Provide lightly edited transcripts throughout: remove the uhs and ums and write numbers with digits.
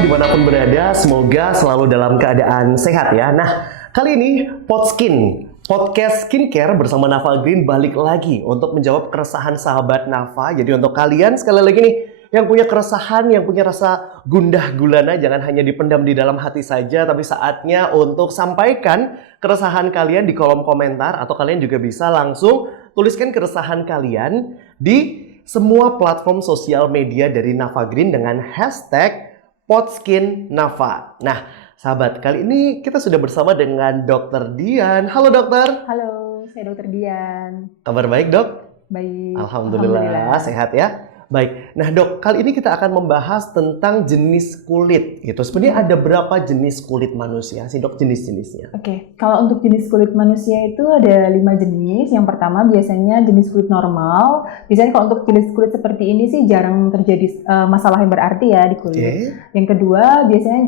dimanapun berada, semoga selalu dalam keadaan sehat ya. Nah, kali ini Podskin, podcast skincare bersama Nafa Green balik lagi untuk menjawab keresahan sahabat Nafa. Jadi untuk kalian sekali lagi nih, yang punya keresahan, yang punya rasa gundah gulana, jangan hanya dipendam di dalam hati saja, tapi saatnya untuk sampaikan keresahan kalian di kolom komentar, atau kalian juga bisa langsung tuliskan keresahan kalian di semua platform sosial media dari Nafa Green dengan hashtag PodSkinNafa. Nah, sahabat, kali ini kita sudah bersama dengan Dr. Dian. Halo dokter. Halo, saya Dr. Dian. Kabar baik dok? Baik. Alhamdulillah. Sehat ya? Baik. Nah dok, kali ini kita akan membahas tentang jenis kulit gitu. Sebenarnya ada berapa jenis kulit manusia sih dok, jenis-jenisnya? Oke, kalau untuk jenis kulit manusia itu ada 5 jenis. Yang pertama biasanya jenis kulit normal. Biasanya kalau untuk jenis kulit seperti ini sih jarang terjadi masalah yang berarti ya di kulit. Okay. Yang kedua biasanya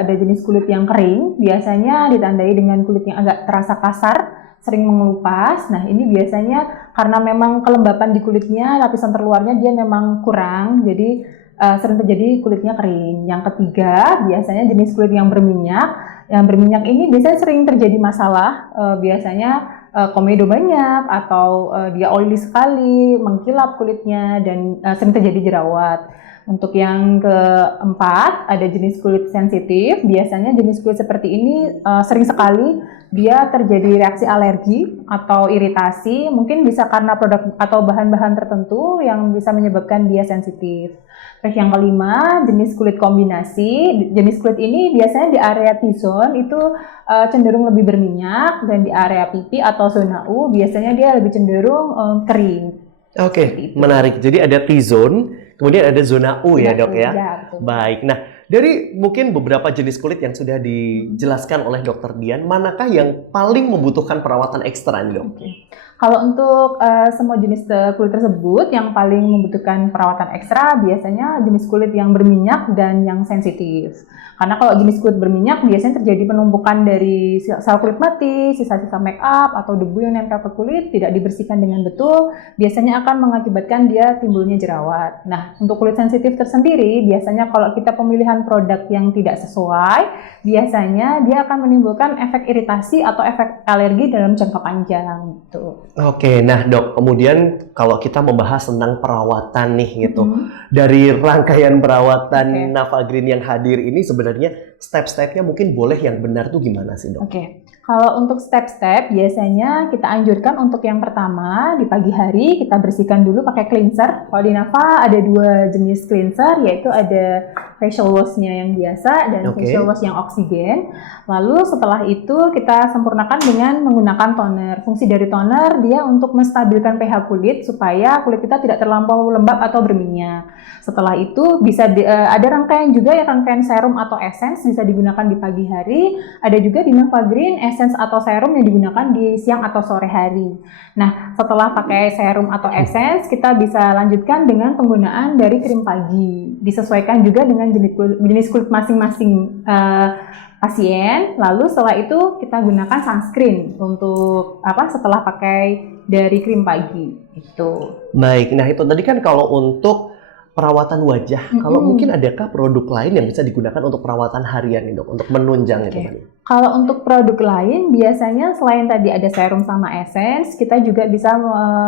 ada jenis kulit yang kering. Biasanya ditandai dengan kulit yang agak terasa kasar, sering mengelupas. Nah ini biasanya karena memang kelembapan di kulitnya, lapisan terluarnya dia memang kurang, jadi sering terjadi kulitnya kering. Yang ketiga biasanya jenis kulit yang berminyak. Yang berminyak ini biasanya sering terjadi masalah, biasanya komedo banyak atau dia oily sekali, mengkilap kulitnya dan sering terjadi jerawat. Untuk yang keempat, ada jenis kulit sensitif. Biasanya jenis kulit seperti ini sering sekali dia terjadi reaksi alergi atau iritasi. Mungkin bisa karena produk atau bahan-bahan tertentu yang bisa menyebabkan dia sensitif. Terus yang kelima, jenis kulit kombinasi. Jenis kulit ini biasanya di area T-zone itu cenderung lebih berminyak, dan di area pipi atau zona U biasanya dia lebih cenderung kering. Oke, menarik. Jadi ada T-zone, kemudian ada zona U ya dok ya? Ya, baik. Nah, dari mungkin beberapa jenis kulit yang sudah dijelaskan oleh dokter Dian, manakah yang paling membutuhkan perawatan ekstra nih dok? Kalau untuk semua jenis kulit tersebut yang paling membutuhkan perawatan ekstra biasanya jenis kulit yang berminyak dan yang sensitif. Karena kalau jenis kulit berminyak biasanya terjadi penumpukan dari sel kulit mati, sisa-sisa make up atau debu yang nempel ke kulit tidak dibersihkan dengan betul, biasanya akan mengakibatkan dia timbulnya jerawat. Nah, untuk kulit sensitif tersendiri biasanya kalau kita pemilihan produk yang tidak sesuai, biasanya dia akan menimbulkan efek iritasi atau efek alergi dalam jangka panjang gitu. Oke, nah dok, kemudian kalau kita membahas tentang perawatan nih gitu, dari rangkaian perawatan Nafa Green yang hadir ini sebenarnya step-stepnya mungkin boleh yang benar tuh gimana sih dok? Oke. Kalau untuk step-step biasanya kita anjurkan untuk yang pertama di pagi hari kita bersihkan dulu pakai cleanser. Kalau di Nafa ada 2 jenis cleanser, yaitu ada facial wash-nya yang biasa dan facial wash yang oksigen. Lalu setelah itu kita sempurnakan dengan menggunakan toner. Fungsi dari toner dia untuk menstabilkan pH kulit supaya kulit kita tidak terlampau lembab atau berminyak. Setelah itu bisa ada rangkaian juga ya, rangkaian serum atau essence bisa digunakan di pagi hari. Ada juga di Nafa Green essence atau serum yang digunakan di siang atau sore hari. Nah, setelah pakai serum atau essence, kita bisa lanjutkan dengan penggunaan dari krim pagi. Disesuaikan juga dengan jenis kulit masing-masing pasien. Lalu setelah itu kita gunakan sunscreen untuk setelah pakai dari krim pagi. Itu. Baik, nah itu tadi kan kalau untuk perawatan wajah, kalau mungkin adakah produk lain yang bisa digunakan untuk perawatan harian nih dok, untuk menunjang itu tadi? Kalau untuk produk lain, biasanya selain tadi ada serum sama essence, kita juga bisa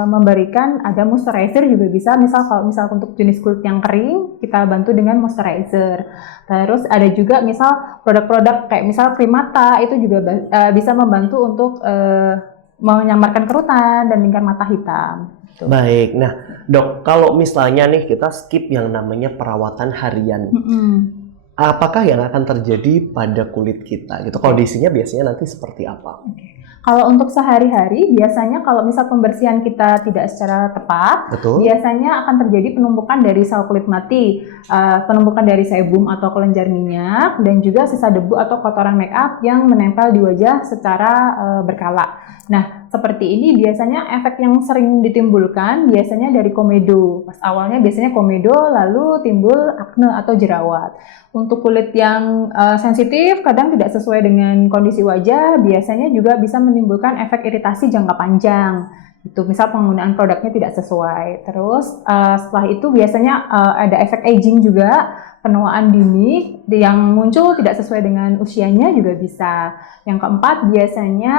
memberikan ada moisturizer juga bisa. Kalau untuk jenis kulit yang kering, kita bantu dengan moisturizer. Terus ada juga misal produk-produk kayak misal krim mata, itu juga bisa membantu untuk menyamarkan kerutan dan lingkar mata hitam. Baik, nah dok, kalau misalnya nih kita skip yang namanya perawatan harian, apakah yang akan terjadi pada kulit kita gitu? Kondisinya biasanya nanti seperti apa? Kalau untuk sehari-hari, biasanya kalau misal pembersihan kita tidak secara tepat, biasanya akan terjadi penumpukan dari sel kulit mati, penumpukan dari sebum atau kelenjar minyak, dan juga sisa debu atau kotoran make up yang menempel di wajah secara berkala. Nah, seperti ini biasanya efek yang sering ditimbulkan biasanya dari komedo. Pas awalnya biasanya komedo, lalu timbul akne atau jerawat. Untuk kulit yang sensitif, kadang tidak sesuai dengan kondisi wajah, biasanya juga bisa menimbulkan efek iritasi jangka panjang. Itu misal penggunaan produknya tidak sesuai. Terus setelah itu biasanya ada efek aging juga, penuaan dini yang muncul tidak sesuai dengan usianya juga bisa. Yang keempat biasanya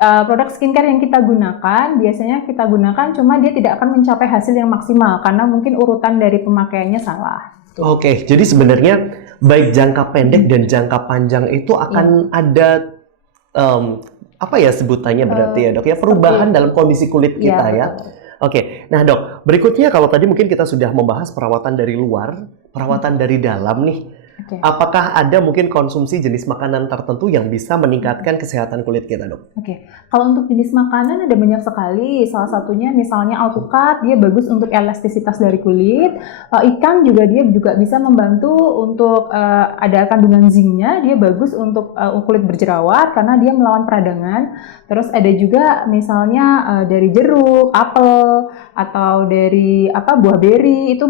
produk skincare yang kita gunakan cuma dia tidak akan mencapai hasil yang maksimal karena mungkin urutan dari pemakaiannya salah. Oke, jadi sebenarnya baik jangka pendek dan jangka panjang itu akan ada apa ya sebutannya berarti ya dok ya, perubahan dalam kondisi kulit kita ya. Oke, nah dok, berikutnya kalau tadi mungkin kita sudah membahas perawatan dari luar, perawatan dari dalam nih. Apakah ada mungkin konsumsi jenis makanan tertentu yang bisa meningkatkan kesehatan kulit kita, dok? Kalau untuk jenis makanan ada banyak sekali. Salah satunya misalnya alpukat, dia bagus untuk elastisitas dari kulit. Ikan juga dia juga bisa membantu untuk ada kandungan zincnya, dia bagus untuk kulit berjerawat karena dia melawan peradangan. Terus ada juga misalnya dari jeruk, apel, atau dari buah beri itu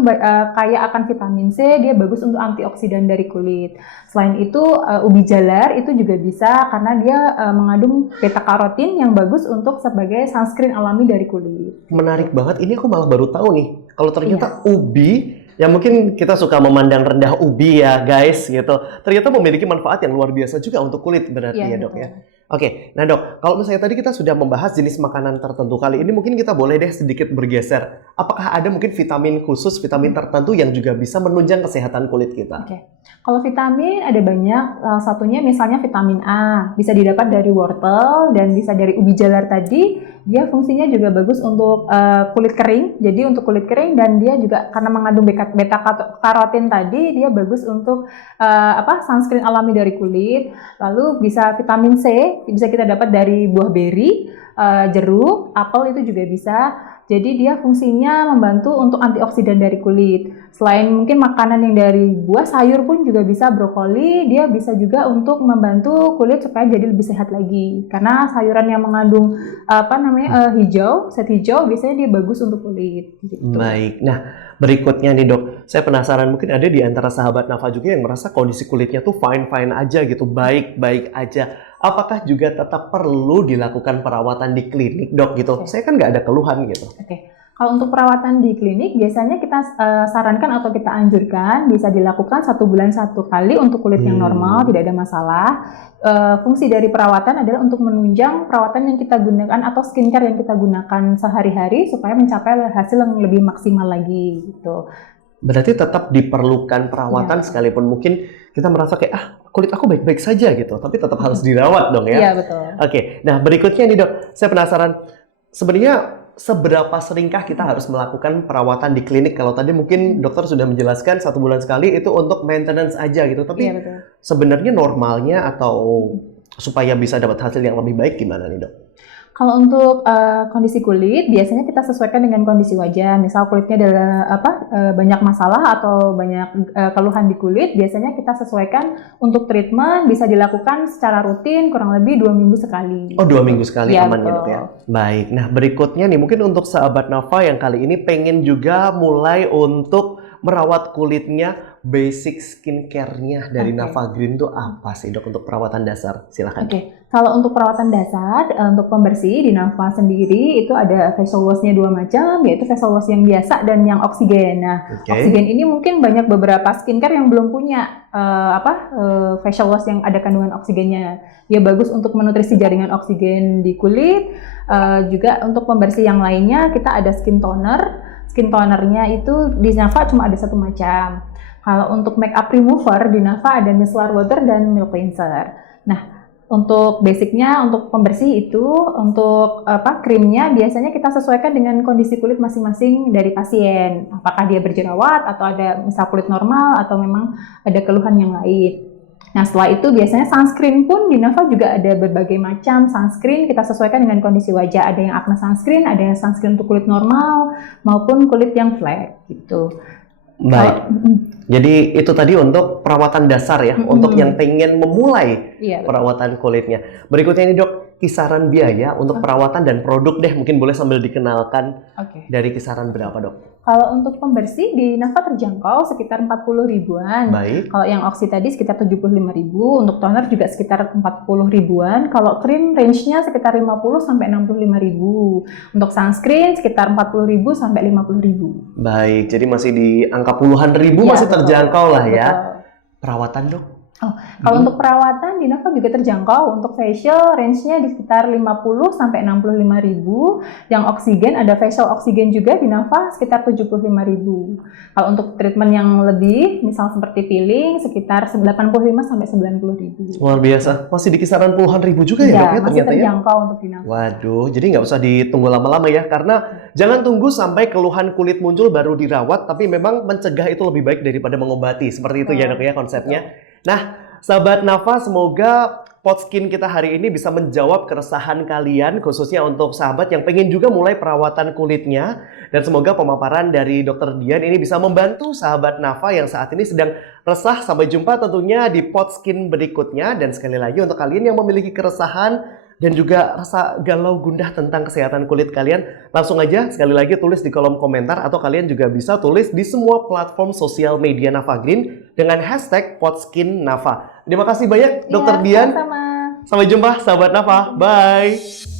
kaya akan vitamin C, dia bagus untuk antioksidan dari kulit. Selain itu ubi jalar itu juga bisa karena dia mengandung beta karotin yang bagus untuk sebagai sunscreen alami dari kulit. Menarik banget, ini aku malah baru tahu nih kalau ternyata ubi yang mungkin kita suka memandang rendah ubi ya guys gitu, ternyata memiliki manfaat yang luar biasa juga untuk kulit berarti ya dok ya. Oke, nah dok, kalau misalnya tadi kita sudah membahas jenis makanan tertentu, kali ini mungkin kita boleh deh sedikit bergeser. Apakah ada mungkin vitamin khusus, vitamin tertentu yang juga bisa menunjang kesehatan kulit kita? Kalau vitamin ada banyak, salah satunya misalnya vitamin A, bisa didapat dari wortel dan bisa dari ubi jalar tadi. Dia fungsinya juga bagus untuk kulit kering, jadi untuk kulit kering dan dia juga karena mengandung beta karotin tadi, dia bagus untuk sunscreen alami dari kulit. Lalu bisa vitamin C, bisa kita dapat dari buah beri, jeruk, apel itu juga bisa. Jadi dia fungsinya membantu untuk antioksidan dari kulit. Selain mungkin makanan yang dari buah, sayur pun juga bisa, brokoli, dia bisa juga untuk membantu kulit supaya jadi lebih sehat lagi. Karena sayuran yang mengandung zat hijau biasanya dia bagus untuk kulit. Gitu. Baik, nah berikutnya nih dok, saya penasaran mungkin ada di antara sahabat Nafa juga yang merasa kondisi kulitnya tuh fine-fine aja gitu, baik-baik aja. Apakah juga tetap perlu dilakukan perawatan di klinik dok gitu? Saya kan nggak ada keluhan gitu. Kalau untuk perawatan di klinik biasanya kita sarankan atau kita anjurkan bisa dilakukan 1 bulan 1 kali untuk kulit yang normal, tidak ada masalah. Fungsi dari perawatan adalah untuk menunjang perawatan yang kita gunakan atau skincare yang kita gunakan sehari-hari supaya mencapai hasil yang lebih maksimal lagi gitu. Berarti tetap diperlukan perawatan sekalipun mungkin kita merasa kayak kulit aku baik-baik saja gitu, tapi tetap harus dirawat dong ya. Iya betul. Oke, nah berikutnya nih dok, saya penasaran sebenarnya seberapa seringkah kita harus melakukan perawatan di klinik? Kalau tadi mungkin dokter sudah menjelaskan 1 bulan sekali itu untuk maintenance aja gitu, tapi sebenarnya normalnya atau supaya bisa dapat hasil yang lebih baik gimana nih dok? Kalau untuk kondisi kulit, biasanya kita sesuaikan dengan kondisi wajah. Misal kulitnya adalah banyak masalah atau banyak keluhan di kulit, biasanya kita sesuaikan untuk treatment bisa dilakukan secara rutin kurang lebih 2 minggu sekali. Oh 2 minggu sekali ya, aman ya dok ya. Baik, nah berikutnya nih mungkin untuk sahabat Nafa yang kali ini pengen juga mulai untuk merawat kulitnya, basic skincare-nya dari Nafa Green itu apa sih dok untuk perawatan dasar? Silahkan. Kalau untuk perawatan dasar, untuk pembersih di Nafa sendiri itu ada facial wash-nya 2 macam, yaitu facial wash yang biasa dan yang oksigen. Nah, oksigen ini mungkin banyak beberapa skincare yang belum punya facial wash yang ada kandungan oksigennya. Dia bagus untuk menutrisi jaringan oksigen di kulit. Juga untuk pembersih yang lainnya kita ada skin toner. Skin tonernya itu di Nafa cuma ada 1 macam. Kalau untuk makeup remover di Nafa ada micellar water dan milk cleanser. Nah, untuk basicnya, untuk pembersih itu, untuk krimnya biasanya kita sesuaikan dengan kondisi kulit masing-masing dari pasien. Apakah dia berjerawat atau ada misal kulit normal atau memang ada keluhan yang lain. Nah setelah itu biasanya sunscreen pun di Nafa juga ada berbagai macam sunscreen, kita sesuaikan dengan kondisi wajah. Ada yang acne sunscreen, ada yang sunscreen untuk kulit normal maupun kulit yang flek gitu. Baik. Jadi itu tadi untuk perawatan dasar ya, untuk yang pengen memulai perawatan kulitnya. Berikutnya ini dok, kisaran biaya untuk perawatan dan produk deh, mungkin boleh sambil dikenalkan Oke. dari kisaran berapa dok? Kalau untuk pembersih di Nafa terjangkau sekitar 40 ribuan. Baik. Kalau yang oksi tadi sekitar 75.000, untuk toner juga sekitar 40 ribuan. Kalau krim range-nya sekitar 50 sampai 65.000. Untuk sunscreen sekitar 40.000 sampai 50.000. Baik, jadi masih di angka puluhan ribu Iya, masih betul. terjangkau lah ya. Betul. Perawatan dok? Kalau untuk perawatan di Nafa juga terjangkau. Untuk facial range-nya di sekitar 50 sampai 65.000. Yang oksigen ada facial oksigen juga di Nafa sekitar 75.000. Kalau untuk treatment yang lebih, misal seperti peeling sekitar 85 sampai 90.000. Luar biasa, masih di kisaran puluhan ribu juga ya Iya, dok ya masih ternyata ya? terjangkau untuk di Nafa. Waduh, jadi nggak usah ditunggu lama-lama ya, karena jangan tunggu sampai keluhan kulit muncul baru dirawat, tapi memang mencegah itu lebih baik daripada mengobati. Seperti itu ya dok ya konsepnya. Nah, sahabat Nafa, semoga Podskin kita hari ini bisa menjawab keresahan kalian, khususnya untuk sahabat yang pengen juga mulai perawatan kulitnya. Dan semoga pemaparan dari Dr. Dian ini bisa membantu sahabat Nafa yang saat ini sedang resah. Sampai jumpa tentunya di Podskin berikutnya. Dan sekali lagi untuk kalian yang memiliki keresahan dan juga rasa galau gundah tentang kesehatan kulit kalian, langsung aja sekali lagi tulis di kolom komentar, atau kalian juga bisa tulis di semua platform sosial media Nafa Green dengan hashtag Podskin Nafa. Terima kasih banyak Dr. Dian. Sama-sama. Sampai jumpa sahabat Nafa. Bye.